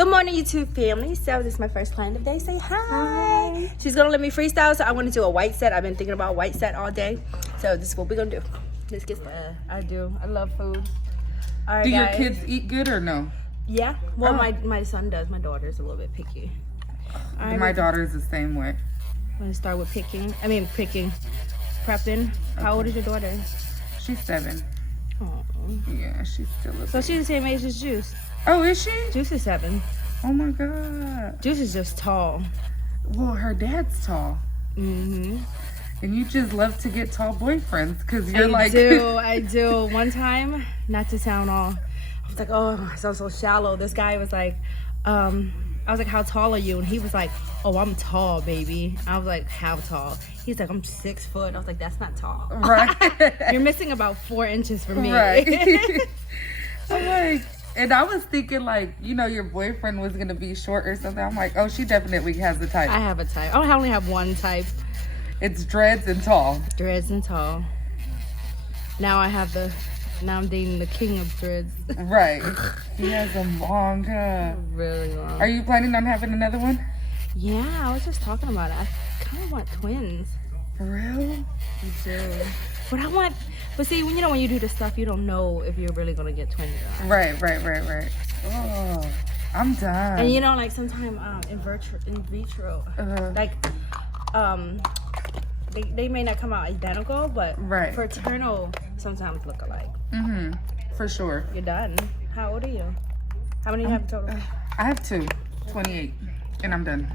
Good morning, YouTube family. So this is my first client of the day. Say hi. She's gonna let me freestyle, so I want to do a white set. I've been thinking about white set all day, so this is what we're gonna do. Let's get started. I do. I love food. All right, do your guys. kids eat good or no? Yeah. Well, my son does. My daughter's a little bit picky. All right, my daughter's the same way. I'm gonna start with picking. Prepping. How old is your daughter? She's 7. Oh. Yeah, she's still a So she's the same age as Juice. Oh, is she? Juice is 7. Oh my God. Juice is just tall. Well, her dad's tall. Mm-hmm. And you just love to get tall boyfriends because you're I do. One time, not to sound all, I was like, oh, I sound so shallow. This guy was like, I was like, how tall are you? And he was like, oh, I'm tall, baby. I was like, how tall? He's like, I'm 6 foot. I was like, that's not tall. Right. You're missing about 4 inches from me. Right. I'm like, and I was thinking like, you know, your boyfriend was going to be short or something. I'm like, oh, she definitely has a type. I have a type. Oh, I only have one type. It's dreads and tall. Dreads and tall. Now I'm dating the king of dreads. Right. He has them long. Really long. Are you planning on having another one? Yeah, I was just talking about it. I kind of want twins. For real? I do. But see, when you do this stuff, you don't know if you're really gonna get twins or not. Right. Oh, I'm done. And like sometimes in vitro, like they may not come out identical, but fraternal sometimes look alike. Mm-hmm. For sure. You're done. How old are you? How many do you have total? I have 2. 28, and I'm done.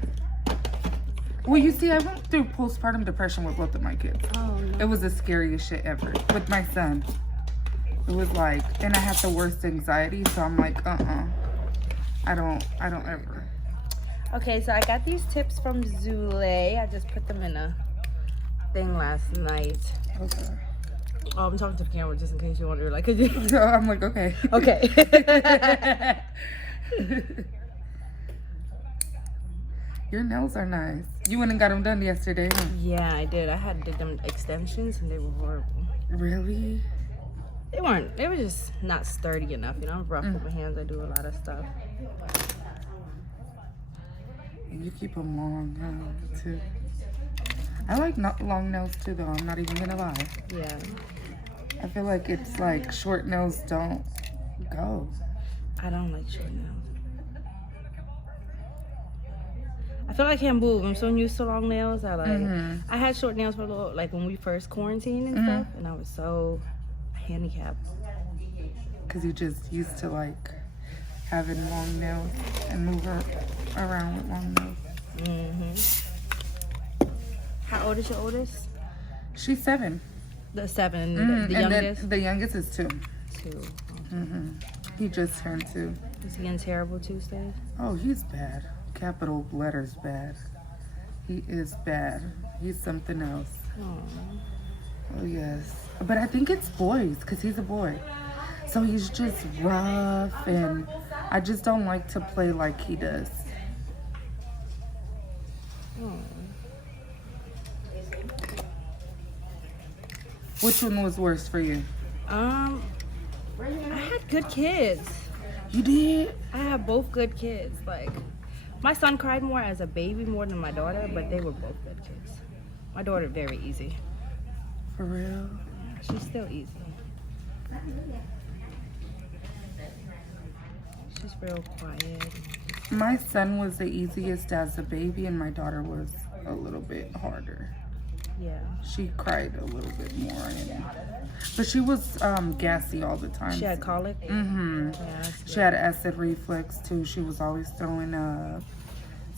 Well, you see, I went through postpartum depression with both of my kids. Oh, no. It was the scariest shit ever. With my son, it was like, and I had the worst anxiety, so I'm like, I don't ever. Okay, so I got these tips from Zule. I just put them in a thing last night. Okay. Oh, I'm talking to the camera just in case you wonder, like, So I'm like, okay. Okay. Your nails are nice. You went and got them done yesterday, huh? Yeah, I did. I did them extensions and they were horrible. Really? They were just not sturdy enough. I'm rough with my hands. I do a lot of stuff. And you keep them long, huh, too. I like long nails too, though. I'm not even gonna lie. Yeah. I feel like it's like short nails don't go. I don't like short nails. I feel like I can't move. I'm so used to long nails. I had short nails for a little, like when we first quarantined and stuff, and I was so handicapped. Because you just used to like having long nails and move around with long nails. How old is your oldest? She's 7. The 7. The youngest? The youngest is 2. 2. He just turned 2. Is he in terrible Tuesdays? Oh, he's bad. Capital letters bad. He is bad. He's something else. Aww. Oh, yes. But I think it's boys because he's a boy. So he's just rough and I just don't like to play like he does. Which one was worse for you? I had good kids. You did? I have both good kids. Like, my son cried more as a baby more than my daughter, but they were both good kids. My daughter very easy. For real? She's still easy. She's real quiet. My son was the easiest as a baby and my daughter was a little bit harder. Yeah. She cried a little bit more. But she was gassy all the time. She had colic? Mm-hmm. Yeah, she had acid reflux too. She was always throwing up.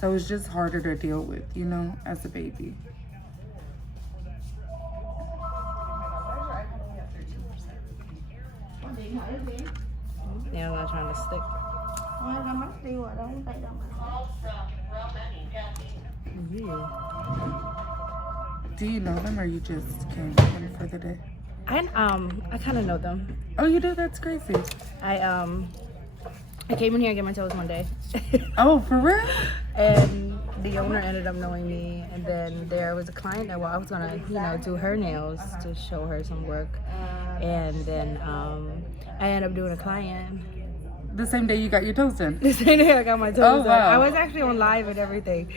So it was just harder to deal with, as a baby. Yeah, I'm not trying to stick. Do you know them or you just came in for the day? I kind of know them. Oh, you do? That's crazy. I came in here and get my toes one day. Oh, for real? And the owner ended up knowing me, and then there was a client that I was gonna, do her nails to show her some work, and then I ended up doing a client The same day you got your toes done? The same day I got my toes Oh, done. wow. I was actually on live and everything.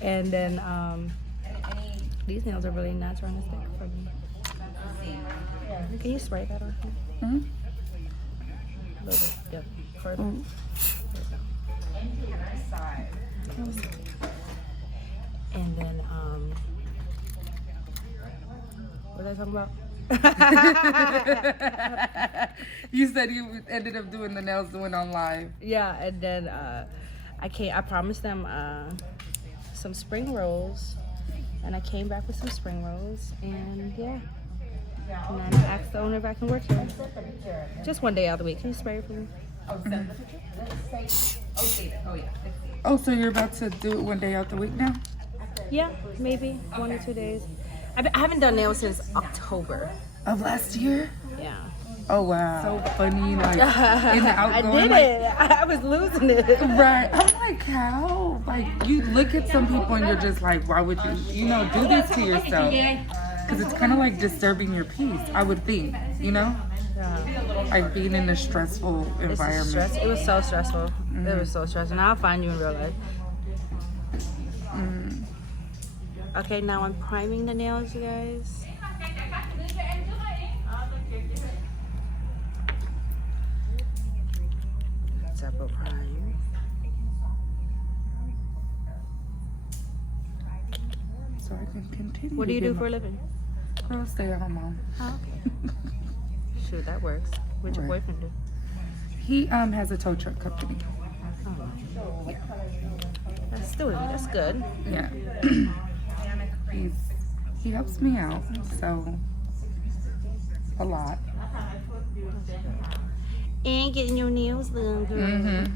And then these nails are really not trying to stick for me. Can you spray that on here? Mm-hmm. A little bit, yeah. Further. Mm. And then, what was I talking about? You said you ended up doing the nails and went on live. Yeah, and then I promised them some spring rolls, and I came back with some spring rolls, and yeah. And then I asked the owner if I can work here. Just one day out of the week. Can you spray it for me? Oh, so you're about to do it one day out the week now? Yeah, maybe 1 or 2 days. I haven't done nails since October. Of last year? Yeah. Oh, wow. So funny, like, in the I outgoing. did it. I was losing it. Right. I'm like, how? Like, you look at some people and you're just like, why would you, do this to yourself? Because it's kind of like disturbing your peace, I would think, Yeah. Like being in a stressful environment. It was so stressful. It was so stressful. Now I'll find you in real life. Okay, now I'm priming the nails, you guys. Double prime. So I can continue. What do you do for a living? I'll stay at home mom. Oh, okay. Shoot, that works. What'd your Right. boyfriend do? He has a tow truck company. Oh. That's good. Yeah. He helps me out, so a lot. And getting your nails done, girl.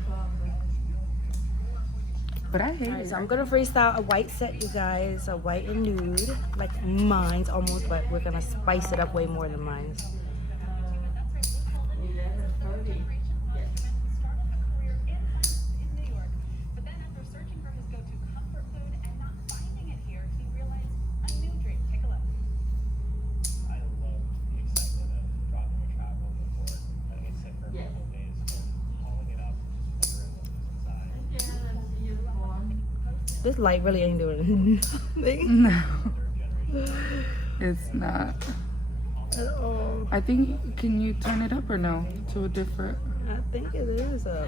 But I hate Alright, it. so I'm gonna freestyle a white set, you guys. A white and nude, like mine's almost, but we're gonna spice it up way more than mine's. This light really ain't doing nothing No, it's not. at all. I think, can you turn it up or no? To a different. I think it is up.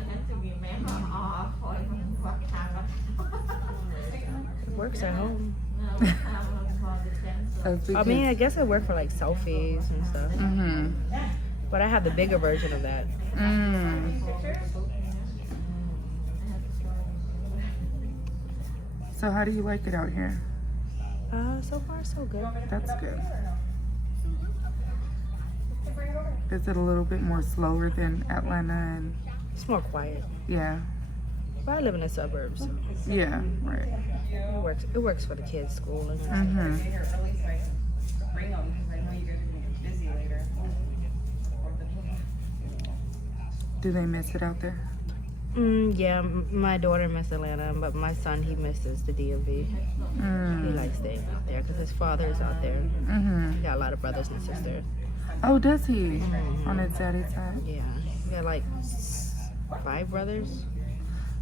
It works at home. I mean, I guess it worked for like selfies and stuff. But I have the bigger version of that. So how do you like it out here? So far so good. That's good. Is it a little bit more slower than Atlanta and It's more quiet. yeah? But I live in the suburbs. So Yeah, right. it works for the kids' school and stuff. Do they miss it out there? Yeah, my daughter missed Atlanta, but my son, he misses the DMV. He likes staying out there because his father is out there. He got a lot of brothers and sisters. Oh, does he? On his daddy's side? Yeah, he got like 5 brothers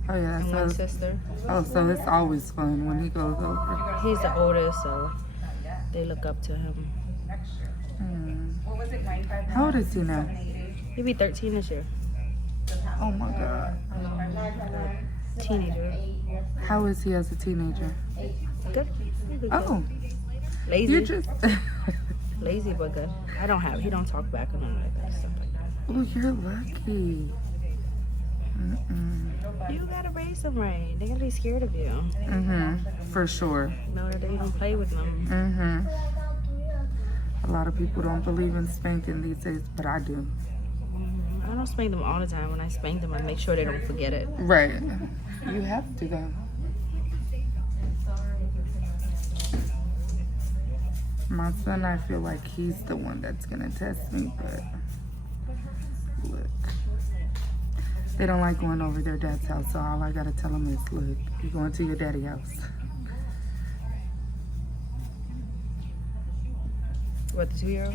Oh yeah, and 1 so sister. so it's always fun when he goes over. He's the oldest, so they look up to him. How old is he now? He'll be 13 this year. Oh my god. Teenager. How is he as a teenager? Good. He's good. Oh, Lazy. you just. Lazy but good. He don't talk back or nothing like that. Stuff like that. Oh, you're lucky. You gotta raise them right. They're gonna be scared of you. For sure. Know that they don't play with them. A lot of people don't believe in spanking these days, but I do. I don't spank them all the time. When I spank them, I make sure they don't forget it. Right. You have to though. My son, I feel like he's the one that's gonna test me, but look. They don't like going over their dad's house, so all I gotta tell them is, look, you're going to your daddy's house. What, the 2-year-old?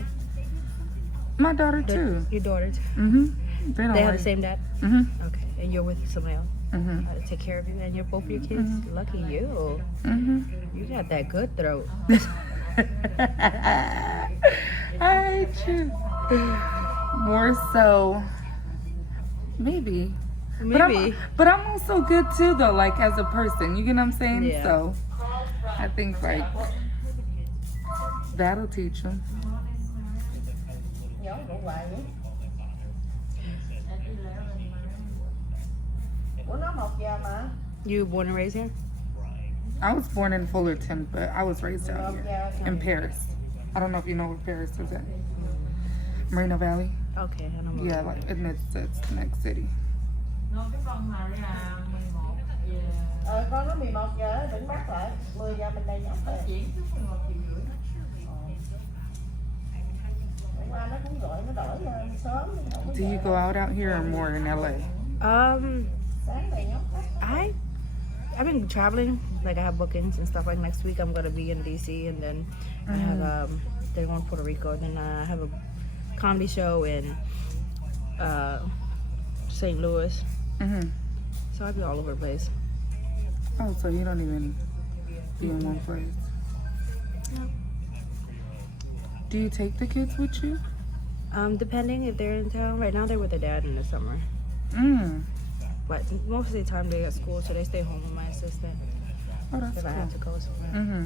My daughter too. Your daughter too. They don't They have like. the same dad? Mm-hmm. Okay. And you're with somebody else? Mm-hmm. To take care of you and your both of your kids? Lucky you. Mm-hmm. You got that good throat. I hate you. More so, maybe. Maybe. But I'm also good too, though, like as a person. You get what I'm saying? Yeah. So I think like that'll teach them. You were born and raised here? I was born in Fullerton, but I was raised out here in Paris. I don't know if you know where Paris is at. Moreno Valley. Okay, I know. Yeah, like and it's the next city. Con nó 11 giờ đừng bắt lại 10 giờ mình đầy nhóc về. Hôm qua nó cũng gọi nó đổi sớm. Do you go out here or more in LA? Sáng đầy nhóc. I've been traveling. Like I have bookings and stuff. Like next week I'm gonna be in DC, and then I have they're going to Puerto Rico. And then I have a comedy show in St. Louis. Mm-hmm. So I'll be all over the place. Oh, so you don't even be in one place? No. Do you take the kids with you? Depending if they're in town. Right now they're with their dad in the summer. But most of the time they're at school, so they stay home with my assistant. Oh, that's If I have to cool. go somewhere. Mm-hmm.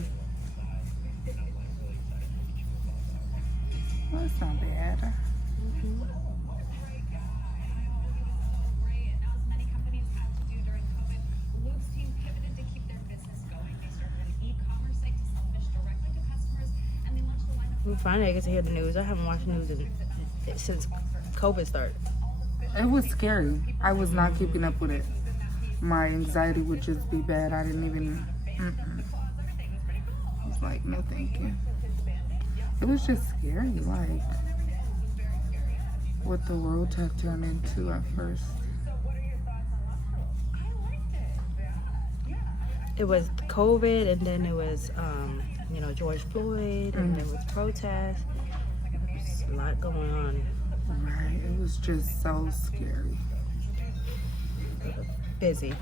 Well, that's not bad. Finally, I get to hear the news. I haven't watched news since COVID started. It was scary. I was not keeping up with it. My anxiety would just be bad. I didn't even... I was like, no thank you. It was just scary, like what the world had turned into at first. It was COVID, and then it was, George Floyd, and there was protests. There was a lot going on. Right, it was just so scary. Busy.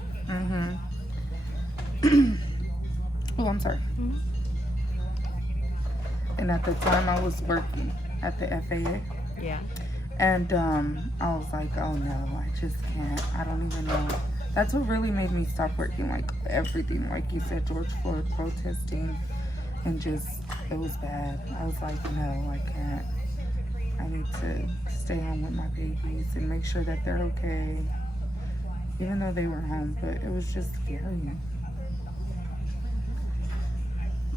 Oh, I'm sorry. And at the time I was working at the FAA. Yeah. And I was like, oh no, I just can't. I don't even know. That's what really made me stop working, like everything. Like you said, George Floyd protesting, and just, it was bad. I was like, no, I can't. I need to stay home with my babies and make sure that they're okay. Even though they were home, but it was just scary.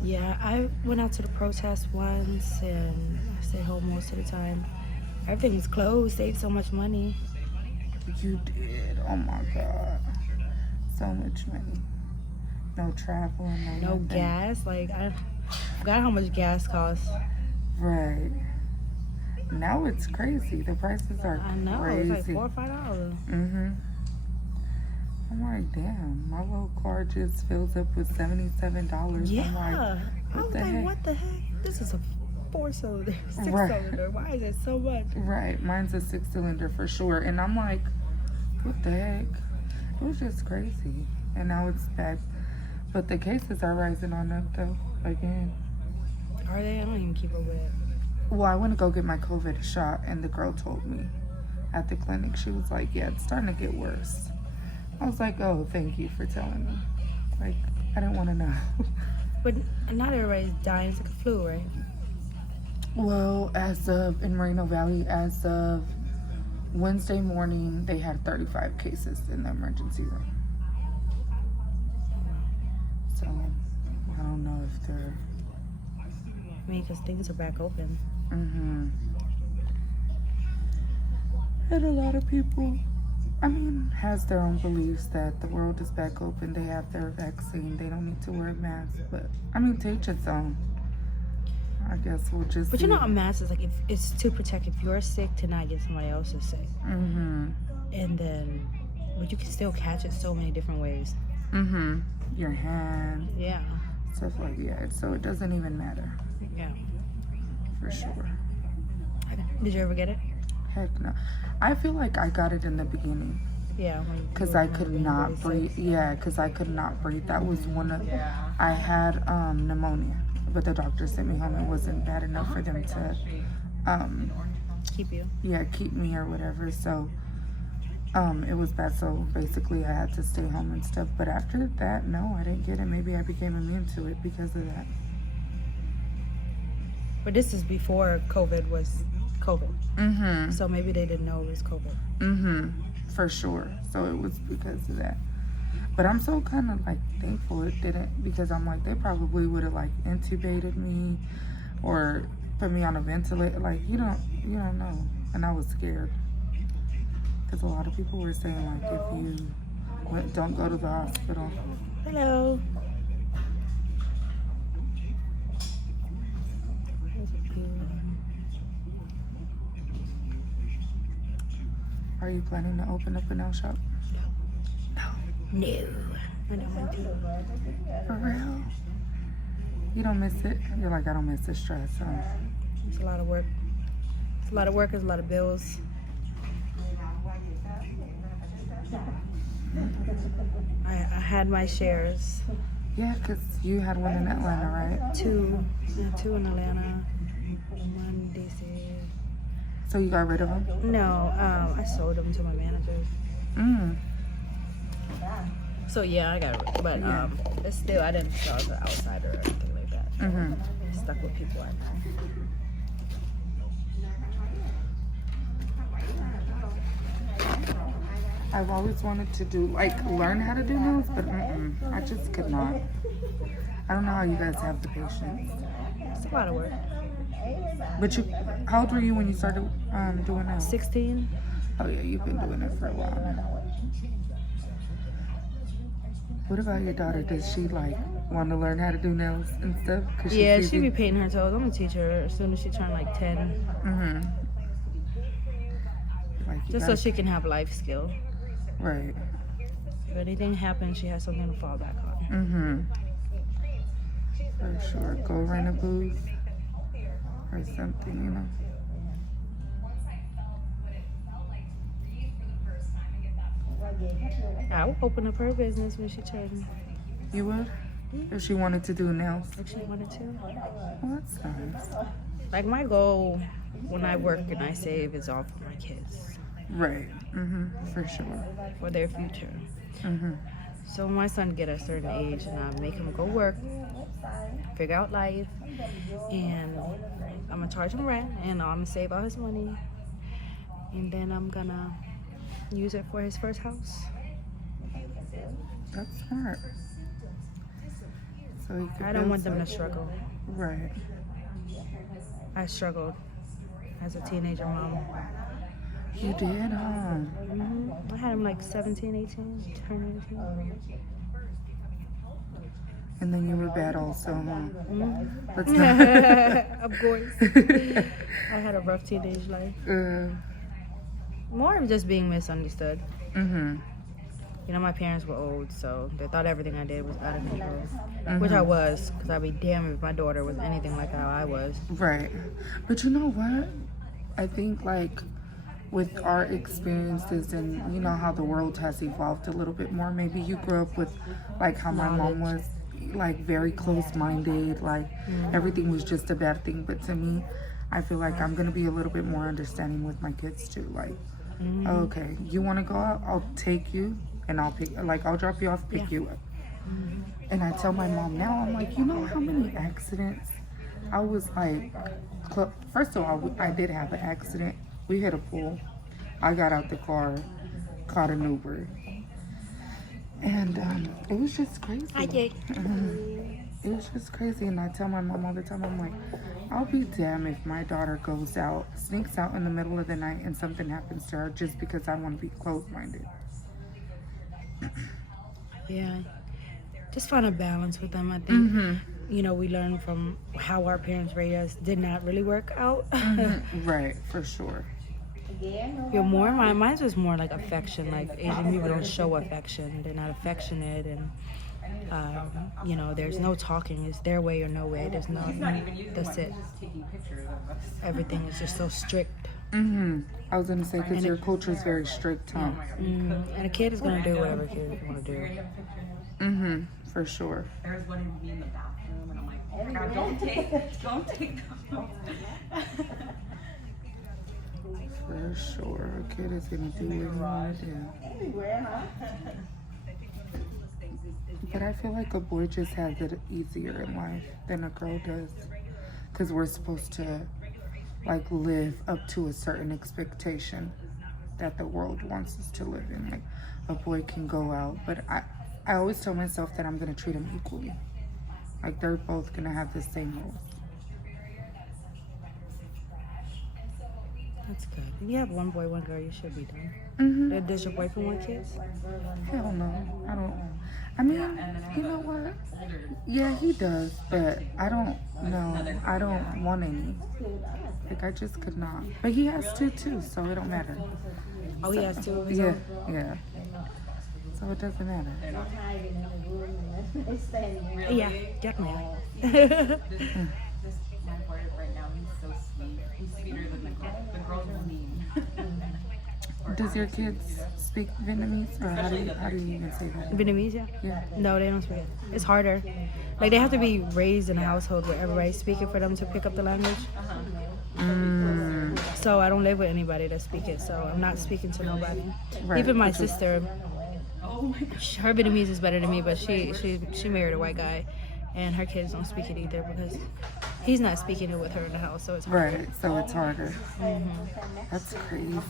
Yeah, I went out to the protest once, and I stayed home most of the time. Everything was closed, saved so much money. You did. Oh my God. So much money. No traveling, no No nothing. gas. Like, I forgot how much gas costs. Right. Now it's crazy. The prices are I know, crazy. it's like $4 or $5. I'm like, damn, my little car just fills up with $77. Yeah. I'm like, I was what the like, heck? what the heck? This is a 4-cylinder, 6-cylinder. Why is it so much? Right, mine's a 6-cylinder for sure. And I'm like, what the heck? It was just crazy. And now it's back. But the cases are rising on up though, again. Are they? I don't even keep up with it. Well, I went to go get my COVID shot, and the girl told me at the clinic, she was like, yeah, it's starting to get worse. I was like, oh, thank you for telling me. Like, I didn't want to know. But not everybody's dying. It's like a flu, right? Well, in Moreno Valley, as of Wednesday morning, they had 35 cases in the emergency room. So, I don't know if they're... I mean, because things are back open. And a lot of people, has their own beliefs that the world is back open. They have their vaccine. They don't need to wear a mask. But, to each its own. I guess we'll just But see. a mask is like, if it's to protect if you're sick to not get somebody else sick. And then, but you can still catch it so many different ways. Your hand. Yeah. Stuff like that. So it doesn't even matter. Yeah. For sure. Did you ever get it? Heck no. I feel like I got it in the beginning. Yeah. Because I could not breathe. Yeah, because I could not breathe. That was one of... I had pneumonia. But the doctor sent me home. It wasn't bad enough for them to... keep you. Yeah, keep me or whatever. So, it was bad. So, basically, I had to stay home and stuff. But after that, no, I didn't get it. Maybe I became immune to it because of that. But this is before COVID was COVID. Mm-hmm. So maybe they didn't know it was COVID. Mm-hmm. For sure. So it was because of that. But I'm so kind of like thankful it didn't, because I'm like, they probably would have like intubated me or put me on a ventilator. Like, you don't know. And I was scared. Because a lot of people were saying like, if you don't go to the hospital. Hello. Are you planning to open up a nail shop? No. I don't want to. For real? You don't miss it? You're like, I don't miss the stress, huh? It's a lot of work. It's a lot of work. It's a lot of bills. I had my shares. Yeah, because you had one in Atlanta, right? Two in Atlanta. One in DC. So you got rid of them? No, I sold them to my managers. Mm. So yeah, I got it. But it's still, I didn't sell to outsider or anything like that. Mm-hmm. Stuck with people I know. I've always wanted to do, like, learn how to do nails, but I just could not. I don't know how you guys have the patience. It's a lot of work. But how old were you when you started doing nails? 16. Oh yeah, you've been doing it for a while now. What about your daughter? Does she like want to learn how to do nails and stuff? Cause Yeah, she be painting her toes. I'm gonna teach her as soon as she turns like 10. Mm-hmm. Like Just so she can have life skill. Right. If anything happens, she has something to fall back on. Mm-hmm. For sure. Go rent a booth or something, you know. I would open up her business when she turned. You would? If she wanted to do nails? If she wanted to. Well, that's nice. Like my goal when I work and I save is all for my kids. Right. Mm-hmm. For sure. For their future. Mm-hmm. So when my son get a certain age and I make him go work, figure out life, and I'm gonna charge him rent and I'm gonna save all his money, and then I'm gonna use it for his first house. That's smart. So you can I don't want them to struggle. Right. I struggled as a teenager mom. You did, huh? I had him like 17, 18, turning 18. And then you were bad also, huh? That's Of course. I had a rough teenage life. More of just being misunderstood. Mm-hmm. You know, my parents were old, so they thought everything I did was out of control. Which I was, because I'd be damned if my daughter was anything like how I was. Right. But you know what? I think, like, with our experiences and, you know, how the world has evolved a little bit more, maybe you grew up with, like, how my mom was, like, very close-minded, like, everything was just a bad thing. But to me, I feel like I'm going to be a little bit more understanding with my kids, too. Like, okay, you want to go out? I'll take you. And I'll drop you off, pick you up. And I tell my mom now, I'm like, you know how many accidents? I was like, first of all, I did have an accident. We hit a pool. I got out the car, caught an Uber. And it was just crazy. I did. It was just crazy. And I tell my mom all the time, I'm like, I'll be damned if my daughter goes out, sneaks out in the middle of the night and something happens to her just because I want to be close-minded. Yeah, just find a balance with them. I think, you know, we learned from how our parents raised us did not really work out. Right, for sure. You're more, mine was more like affection. Like Asian people don't show affection. They're not affectionate, and you know, there's no talking. It's their way or no way. There's no, that's it. Everything is just so strict. I was gonna say because your culture is very strict, huh? And a kid is gonna do whatever a kid want to do. For sure. There's one of me in the bathroom, and I'm like, oh my god, don't take them. For sure, a kid is gonna do what you want to do. Everywhere, huh? But I feel like a boy just has it easier in life than a girl does, because we're supposed to like live up to a certain expectation that the world wants us to live in. Like a boy can go out, but I always tell myself that I'm gonna treat them equally. Like they're both gonna have the same rules. That's good. If you have one boy, one girl, you should be done. Does your boyfriend want kids? Hell no, I don't. I mean, you know what? Yeah, he does, but I don't know. I don't want any. Like I just could not. But he has two too, so it don't matter. Oh, he has two of his Yeah, own? yeah. So it doesn't matter. Yeah, definitely. This my boyfriend right now, he's so sweet. He's sweeter than the girls. The girls are mean. Does your kids speak Vietnamese, or how do you even say that? Vietnamese, yeah? Yeah. No, they don't speak it. It's harder. Like, they have to be raised in a household where everybody's speaking for them to pick up the language. So I don't live with anybody that speak it, so I'm not speaking to nobody. Right. Even my sister, her Vietnamese is better than me, but she married a white guy, and her kids don't speak it either because he's not speaking it with her in the house, so it's harder. Right, so it's harder. That's crazy.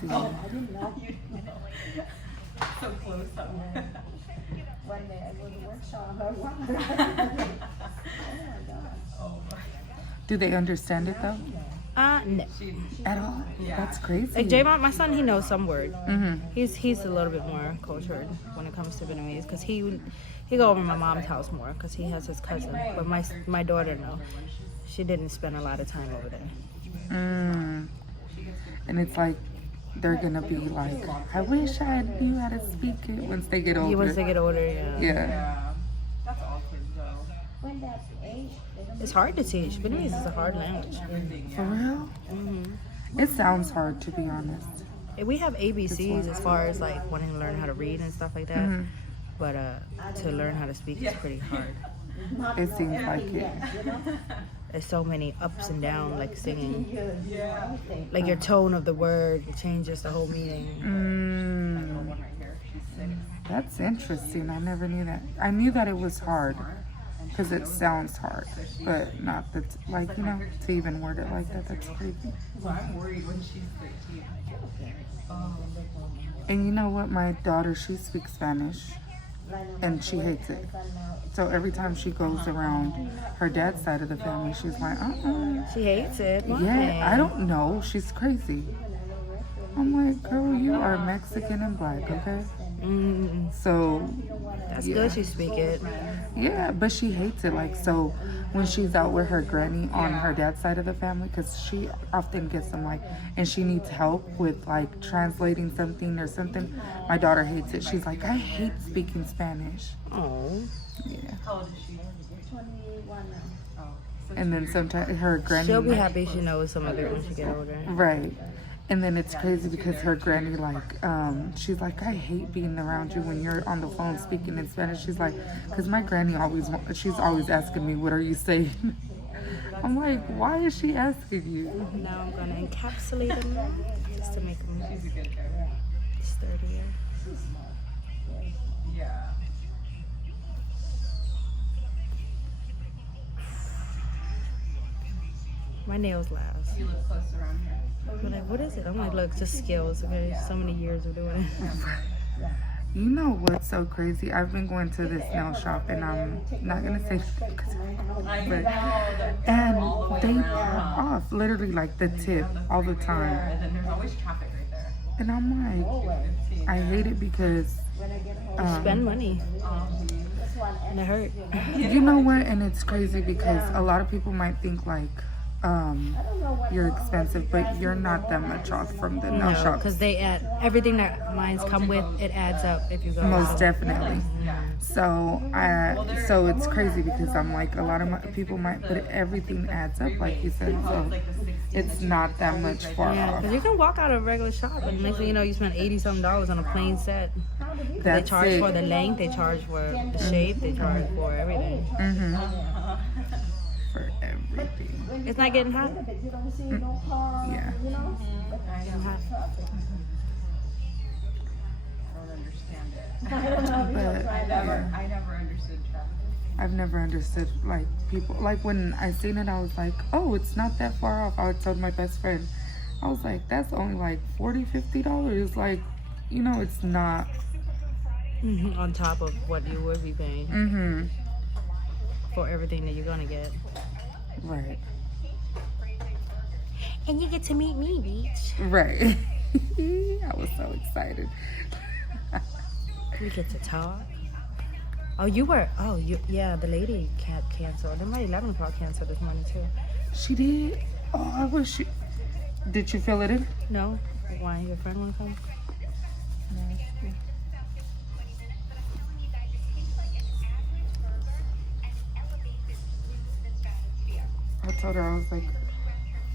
So close. One day I go to workshop. Do they understand it though? No. At all? That's crazy. Like Jayy, my son, he knows some word. He's a little bit more cultured when it comes to Vietnamese because he go over to my mom's house more because he has his cousin. But my daughter, no, she didn't spend a lot of time over there. And it's like they're gonna be like, I wish I knew how to speak it once they get older. Once they get older, yeah. Yeah. That's all kids though. When that age, It's hard to teach. Vietnamese is a hard language. For real? It sounds hard, to be honest. We have ABCs as far as like wanting to learn how to read and stuff like that. But to learn how to speak is pretty hard. It seems like it. There's so many ups and downs, like singing. Like your tone of the word changes the whole meaning. That's interesting. I never knew that. I knew that it was hard because it sounds hard, but not that, like, you know, to even word it like that, that's crazy. So I'm worried when she's 13. And you know what? My daughter, she speaks Spanish and she hates it. So every time she goes around her dad's side of the family, she's like, She hates it. Why? Yeah, I don't know. She's crazy. I'm like, girl, you are Mexican and black, okay? So That's good she speak it. yeah, but she hates it. Like, so when she's out with her granny on her dad's side of the family, because she often gets them, like, and she needs help with like translating something or something, my daughter hates it. She's like, I hate speaking Spanish. Oh. Yeah. How old is she? 21 now. And then sometimes her granny, She'll be happy she knows some of it when she get older. right? And then it's crazy because her granny, like, she's like, I hate being around you when you're on the phone speaking in Spanish. She's like, because my granny she's always asking me, what are you saying? I'm like, why is she asking you? Now I'm gonna encapsulate them just to make them sturdier. Yeah. My nails last. You look close around here. But like, what is it? I'm like, look, just skills. Okay, so many years of doing it. You know what's so crazy? I've been going to this nail shop, and I'm not gonna say, but and they pop off literally like the tip all the time, And then there's always traffic right there. and I'm like, I hate it because Spend money. And it hurt. you know what? And it's crazy because a lot of people might think like you're expensive, but you're not that much off from the nail shop. Because they add everything that mines come with. It adds up if you go. Most definitely. So so it's crazy because I'm like, a lot of people might, but everything adds up, like you said. So Like the 6 It's not that much far Yeah, off. because you can walk out of a regular shop and next thing you know, you spend $80-something on a plain set. They That's charge it. for the length, they charge for the shape, they charge for everything. For everything. It's not getting hot. Yeah. Getting hot. I don't understand it. But I never understood traffic. I've never understood like people like when I seen it I was like, oh, it's not that far off. I told my best friend, I was like, that's only like $40-50. Like, you know, it's not On top of what you would be paying for everything that you're gonna get. right. And you get to meet me, beach. Right. I was so excited. We get to talk. Oh, yeah, the lady canceled. Then my 11 o'clock canceled this morning too. She did? Oh, I wish you... Did you fill it in? No? Why? Your friend wanna come? I told her, I was like,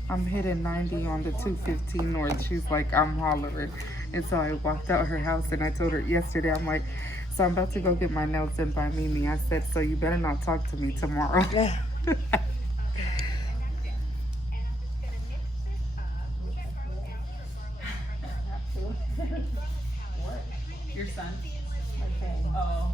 I'm hitting 90 on the 215 north. She's like, I'm hollering. And so I walked out her house and I told her yesterday, I'm like, so I'm about to go get my nails done by Mimi. I said, so you better not talk to me tomorrow. Yeah. Your son? Oh.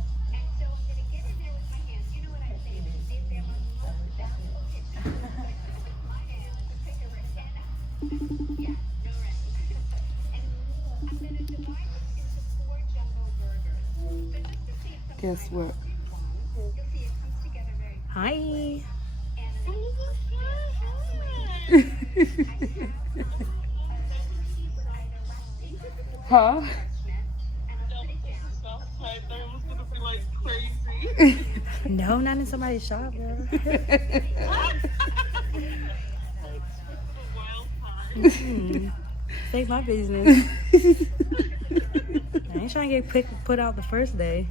Guess what? Hi. Huh? No, not in somebody's shop, girl. Save my business. I ain't trying to get put out the first day.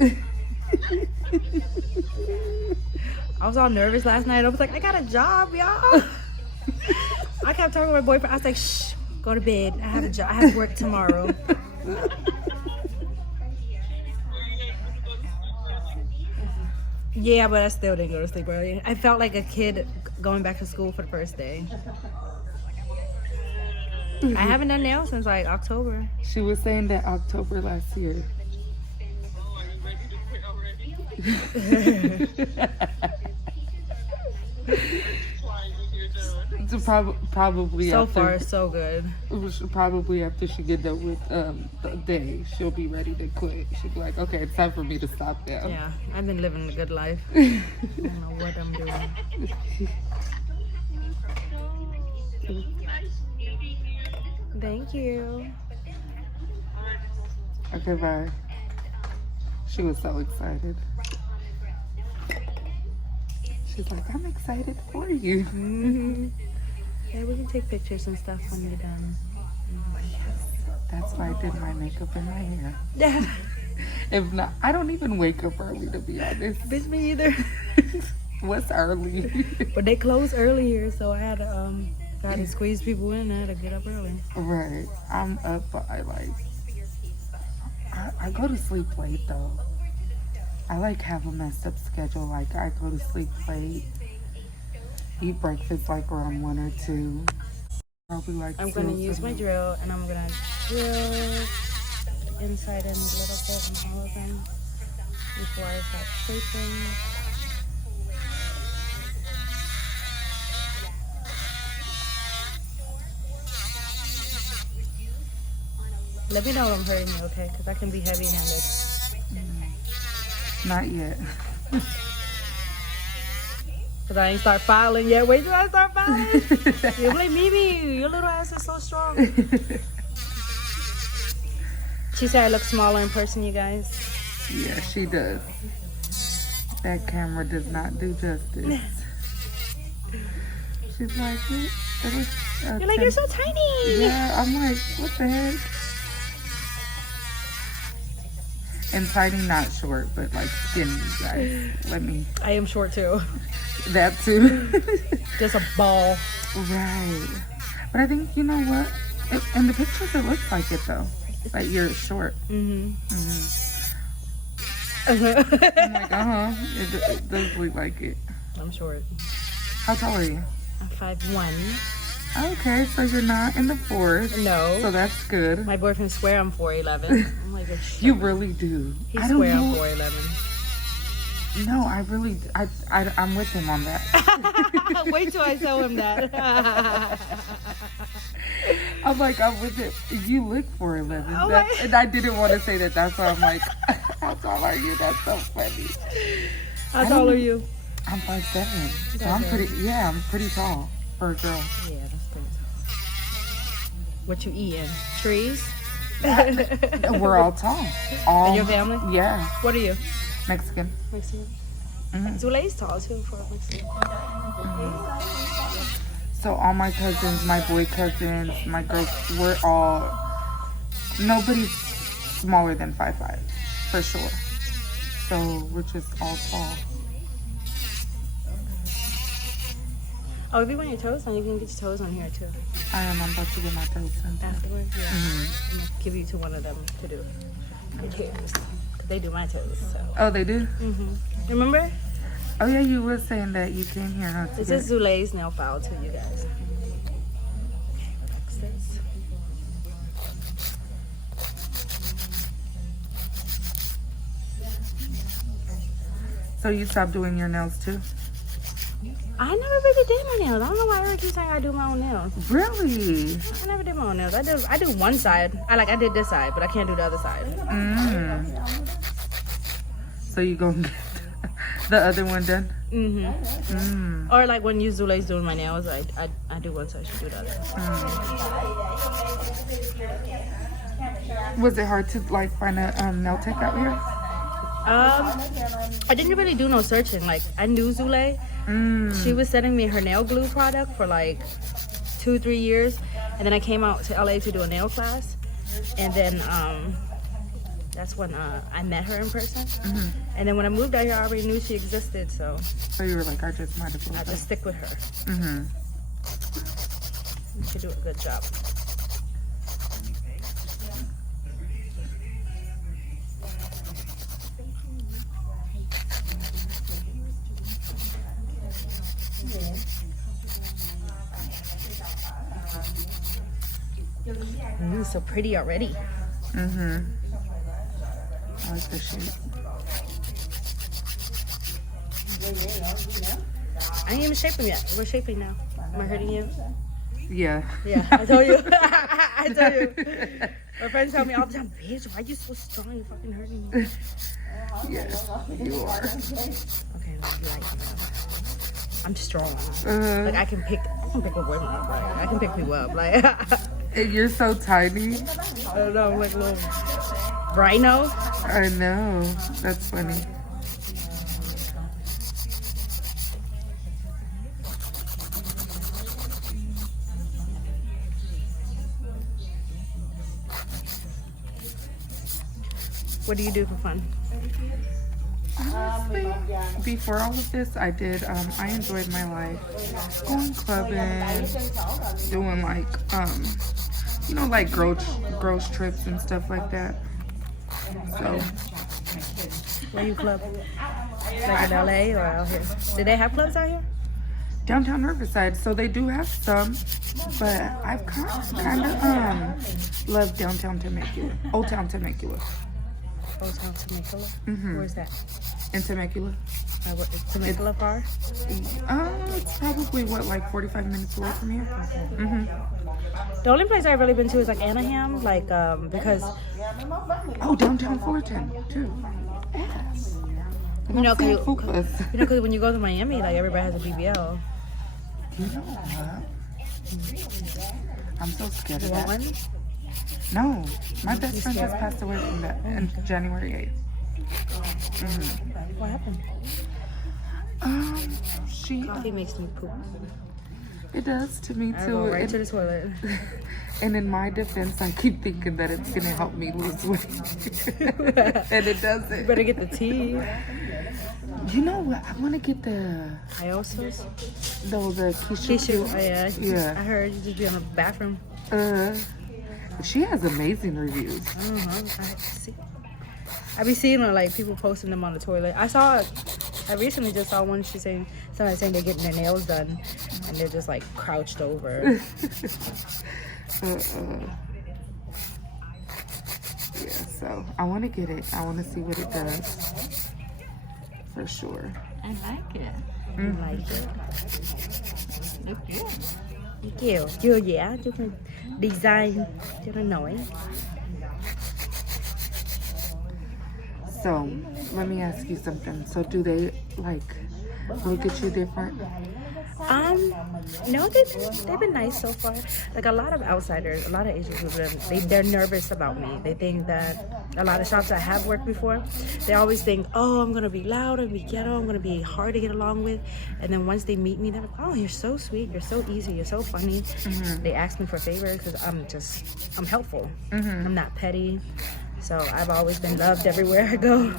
I was all nervous last night. I was like, I got a job, y'all. I kept talking to my boyfriend. I was like, shh, go to bed. I have a job. I have work tomorrow. Yeah, but I still didn't go to sleep early. I felt like a kid going back to school for the first day. I haven't done nails since like October. She was saying that October last year. Probably So after, far, so good. probably after she get done with the day, she'll be ready to quit. She'll be like, okay, it's time for me to stop now. Yeah, I've been living a good life. I don't know what I'm doing. Thank you. Okay, bye. She was so excited. She's like, I'm excited for you. Yeah, we can take pictures and stuff when you're done. That's why I did my makeup and my hair. Yeah. If not, I don't even wake up early, to be honest. Bitch, me either. What's early? But they close early here, so I had to squeeze people in. I had to get up early. Right. I'm up by like... I go to sleep late, though. I like have a messed up schedule. Like, I go to sleep late, eat breakfast like around 1 or 2. Probably like I'm gonna use my drill and I'm gonna drill inside and a little bit on all of them before I start shaping. Let me know if I'm hurting you, okay? Because I can be heavy-handed. Not yet. Because I ain't start filing yet. Wait till I start filing. You're like, Mimi, your little ass is so strong. She said I look smaller in person, you guys. Yeah, she does. That camera does not do justice. She's like, You're like, you're so tiny. Yeah, I'm like, what the heck? And tiny, not short, but like skinny, guys. I am short too. That too. Just a ball. Right. But I think, you know what? In the pictures, it looks like it, though. Like, you're short. Mm-hmm. I'm like, it does look like it. I'm short. How tall are you? I'm 5'1". Okay, so you're not in the 4s. No. So that's good. My boyfriend swear I'm 4'11". I'm like, You really do. he I don't swear I'm know. 4'11". No, I really, I'm with him on that. Wait till I tell him that. I'm like, I'm with it. You look 4'11". Oh And I didn't want to say that. That's why I'm like, how tall are you? That's so funny. How tall are you? I'm 5'7". So I'm pretty tall for a girl. Yeah, that's pretty tall. What you eating? Trees? We're all tall. And your family? Yeah. What are you? Mexican. Mexican. Mhm. Zulei's tall too for a Mexican. So all my cousins, my boy cousins, my girls, we're all, nobody's smaller than 5'5", for sure. So we're just all tall. Oh, if you want your toes on, you can get your toes on here too. I'm about to get my toes done. Afterwards, yeah. Mhm. I'm gonna give you to one of them to do your toes. They do my toes, so. Oh, they do? Remember? Oh yeah, you were saying that you came here, huh? This is Zulei's nail file too, you guys. Fix this. So you stopped doing your nails too? I never really did my nails. I don't know why Eric keeps saying I do my own nails. Really? I never did my own nails. I do one side. I did this side, but I can't do the other side. So you gonna get the other one done? Or like when you Zulei's doing my nails, I do one side, she do the other. Was it hard to like find a nail tech out here? I didn't really do no searching. Like I knew Zulei. She was sending me her nail glue product for like 2-3 years, and then I came out to LA to do a nail class, and then that's when I met her in person. And then when I moved out here, I already knew she existed, so you were like, I just might as well. I just stick with her. She do a good job. So pretty already. I like the shape. I ain't even shaping yet. We're shaping now. Am I hurting you? Yeah. Yeah, I told you. I told you. My friends tell me all the time, bitch, why you so strong? You fucking hurting me. Yes, you are. Okay, no, you're right. I'm strong. Like I can pick a woman up. Like I can pick people up. Like And you're so tiny. I don't know, like a little rhino. I know. That's funny. What do you do for fun? Honestly, before all of this, I did, I enjoyed my life. Going clubbing, doing like, you know, like gross trips and stuff like that. So. Where you club? Like in LA or out here? Do they have clubs out here? Downtown Riverside, so they do have some, but I've kind of loved downtown Temecula, Old Town Temecula. Old Town Temecula? Where's that? In Temecula. Is Temecula far? It's probably what, like 45 minutes away from here. The only place I've really been to is like Anaheim, like because Oh, downtown Fullerton too. Yes. you know, cause Fupas. when you go to Miami, like everybody has a BBL. You know what? I'm so scared of You want that. one? No, my best friend just passed away from that on January 8th. What happened? She. Coffee makes me poop. It does to me I too. go right to the toilet. And in my defense, I keep thinking that it's gonna help me lose weight, and it doesn't. You better get the tea. You know what? I want to get the Hyosos? no the Kishu. Kishu. Oh, yeah. Yeah. I heard you just be on the bathroom. She has amazing reviews. I be seeing like people posting them on the toilet. I recently just saw one. She's saying somebody saying they're getting their nails done, and they're just like crouched over. Yeah, so I want to get it. I want to see what it does for sure. I like it. You like it? Look good. Thank you. Yeah, different design. Different knowing. So let me ask you something. So do they like look at you different? No, they've been nice so far. Like a lot of outsiders, a lot of Asian people, they're nervous about me. They think that a lot of shops I have worked before, they always think, oh, I'm gonna be loud, I'm gonna be ghetto, I'm gonna be hard to get along with. And then once they meet me, they're like, oh, you're so sweet, you're so easy, you're so funny. They ask me for favors because I'm helpful. I'm not petty. So I've always been loved everywhere I go.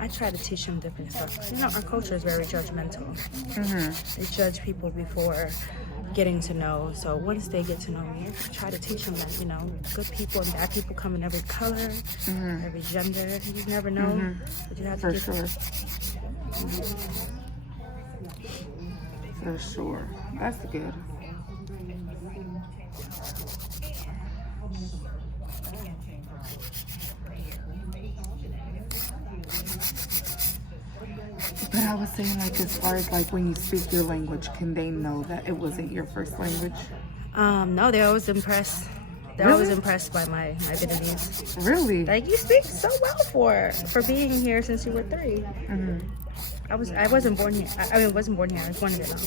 I try to teach them different stuff. You know, our culture is very judgmental. They judge people before getting to know. So once they get to know me, I try to teach them that, you know, good people and bad people come in every color, every gender. You never know. But you have to For sure. For sure. That's good. But I was saying, like, as far as like when you speak your language, can they know that it wasn't your first language? No, they're always impressed. They're always impressed by my Vietnamese. Really? Like, you speak so well for being here since you were 3. I wasn't born here. I wasn't born here. I was born in Vietnam.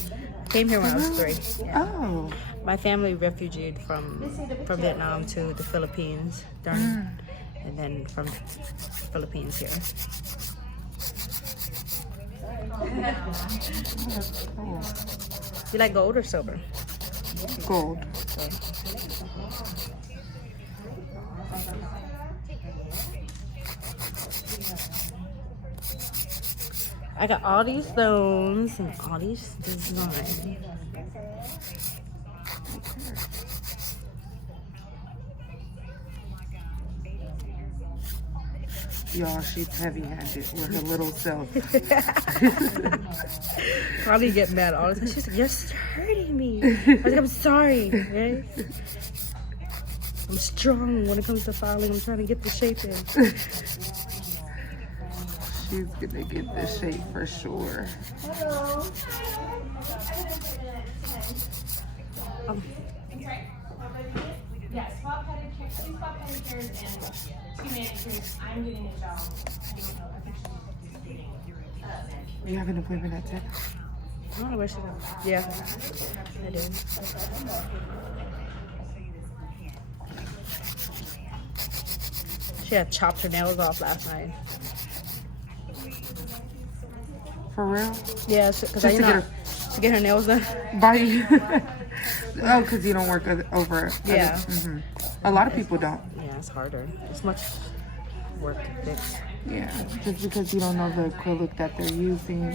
Came here when I was 3. Yeah. Oh. My family refugeed from Vietnam to the Philippines during, and then from Philippines here. That's cool. You like gold or silver? Gold. I got all these stones and all these designs. Y'all, she's heavy-handed with her little self. Probably get mad all the time. She's like, you're hurting me. I was like, I'm sorry, right? I'm strong when it comes to filing. I'm trying to get the shape in. She's gonna get this shape for sure. Hello. Yes, swap pedicures, 2 swap pedicures and 2 manicures. I'm getting a job. You have an appointment at 10? I don't know where she went. Yeah, I do. She had chopped her nails off last night. For real? Yeah, because I to get her nails done. By you? Oh, because you don't work over. Yeah. A lot of people don't. Yeah, it's harder. It's much work to fix. Yeah, just because you don't know the acrylic that they're using.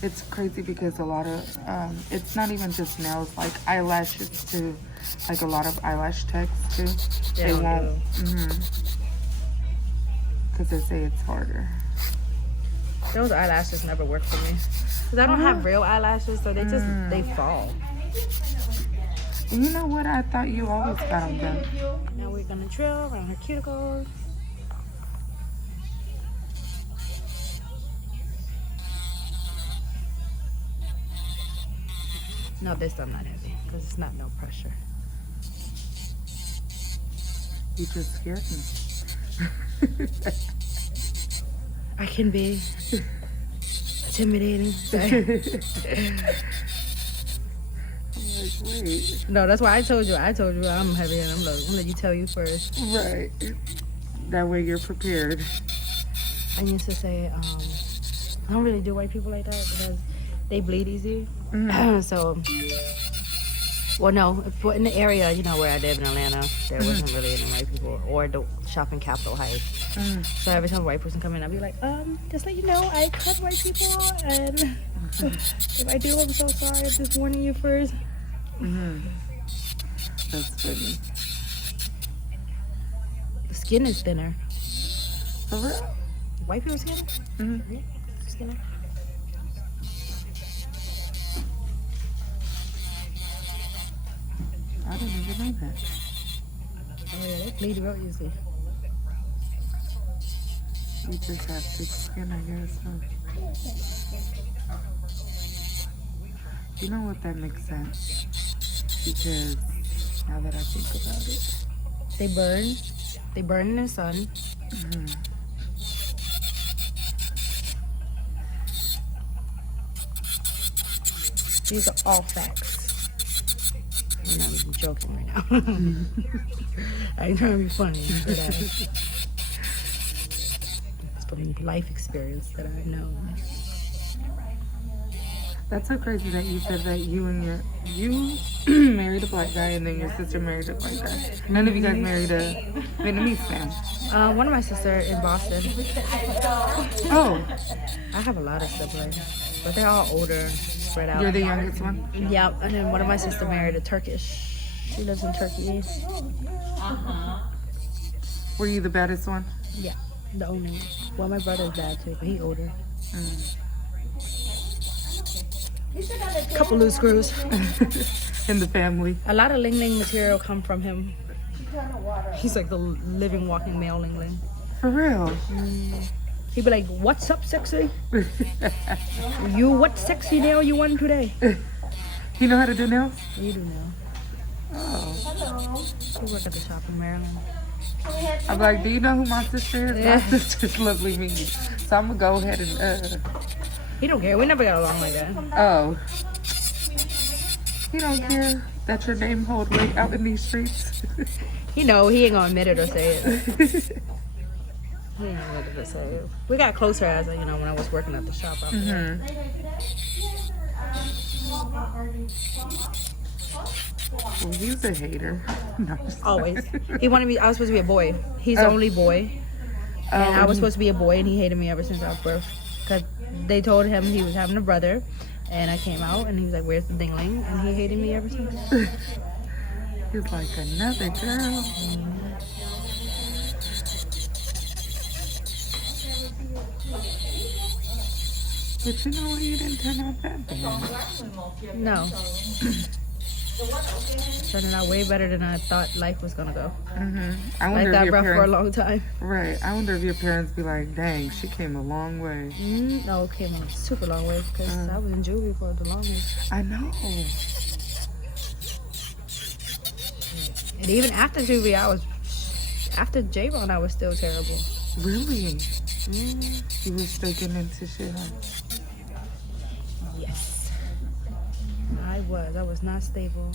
It's crazy because a lot of, it's not even just nails, like eyelashes too. Like a lot of eyelash techs too. They won't. Because they say it's harder. Those eyelashes never work for me. Because I don't have real eyelashes, so they just, they fall. And you know what? I thought you always got them done. Now we're going to drill around her cuticles. No, this I'm not heavy, because it's not no pressure. You just scared me. I can be intimidating. Wait. No, that's why I told you I'm heavy, and I'm gonna let you tell you first. Right. That way you're prepared. I used to say, I don't really do white people like that because they bleed easy. Mm-hmm. So, well, no, if we're in the area, you know, where I live in Atlanta, there wasn't really any white people, or the shopping capital Heights. So every time a white person come in, I'd be like, just let you know, I cut white people, and if I do, I'm so sorry. I'm just warning you first. That's funny. The skin is thinner. For real? White people's skin? Mm-hmm. Yeah, it's thinner. I didn't even know that. Oh yeah, they bleed real easy. You just have thick skin, I guess. Huh? You know what? That makes sense. Because now that I think about it. They burn in the sun. These are all facts. I'm not even joking right now. I ain't trying to be funny, but it's from life experience that I know. That's so crazy that you said that you married a black guy and then your sister married a white guy. None of you guys married a Vietnamese man. One of my sisters in Boston. Oh, I have a lot of siblings, but they're all older, spread out. you're the youngest one? Yep, and then one of my sisters married a Turkish. She lives in Turkey. Were you the baddest one? Yeah, the only one. Well, my brother's bad too, but he older. Couple loose screws. In the family. A lot of Ling Ling material come from him. He's like the living, walking male Ling Ling. For real? He'd be like, "What's up, sexy? You what sexy nail you want today?" You know how to do nails? You do now. Oh. He work at the shop in Maryland. I'm like, do you know who my sister is? Yeah. My sister's LovelyMiMi. So I'm gonna go ahead and He don't care. We never got along like that. oh. You don't care that your name hold weight out in these streets? He know he ain't gonna admit it or say it. He ain't gonna admit it or say it. We got closer as when I was working at the shop. Well, he's a hater. No, I'm just- Always. He wanted me. I was supposed to be a boy. He's the only boy, and I was supposed to be a boy, and he hated me ever since I was birth. Cause they told him he was having a brother, and I came out, and he was like, "Where's the dingling?" And he hated me ever since. He's like another girl. But you know what? You didn't turn out that bad. No. Turning out way better than I thought life was gonna go. I Life wonder if got your rough for a parents. long time. Right. I wonder if your parents be like, "Dang, she came a long way." No, it came a super long way because I was in juvie for the longest. I know. And even after juvie, after Jayy, I was still terrible. Really? You was still getting into shit, huh? Yes. I was not stable.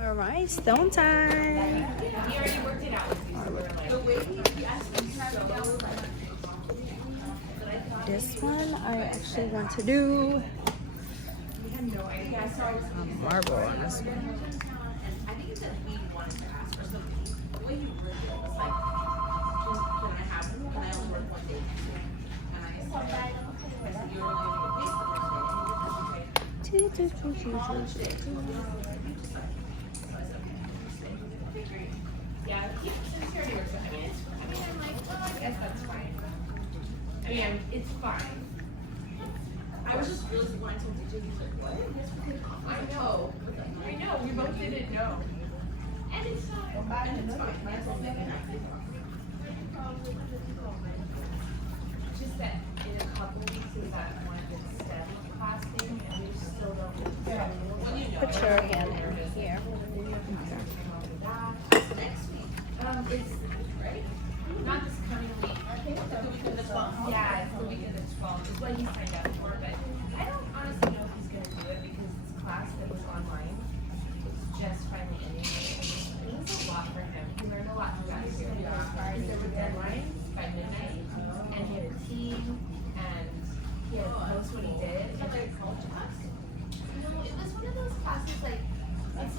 All right, stone time. This one I actually want to do marble on this one. Yeah, since you already worked with him, I'm like, well, I guess that's fine. I mean, it's fine. I was just really wanting to do. He's like, what? Yes, we did. I know. We both didn't know. And it's not. And it's fine. That's all. Just that in a couple weeks we got one of the STEM class thing, and we still don't. Put your hand in here. Next week. It's right. Not this coming week. The week of the 12th. Yeah, it's the week of the 12th. Is what he signed up for, but I don't honestly know if he's gonna do it because it's class that was online. It's just finally ending. It was a lot for him. He learned a lot from that. There were deadlines by midnight, and he had a team. kid post what he did. No, it was one of those classes like it's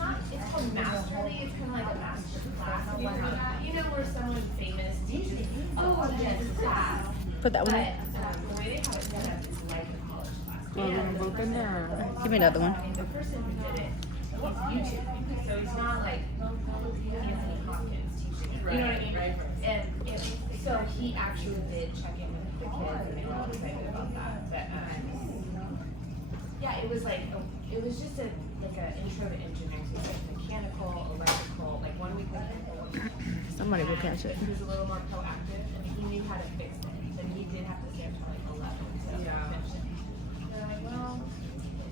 called Masterly. It's kind of like a master class. Have you heard of that? You know where someone famous teaches. Oh yes, that. Put that one in. The way they have it set up is like a college class. Both in there. Give me another one. The person who did it, it's YouTube, so it's not like Anthony Hopkins teaching it. You know what I mean? And so he actually did check in with the kids, and they were all excited about that. But yeah, it was just an intro to engineering. So it's like mechanical, electrical, like 1 week mechanical. Somebody will catch it. He was a little more proactive, and he knew how to fix it. But he did have to stay up till like 11 to finish it. And I'm like, well,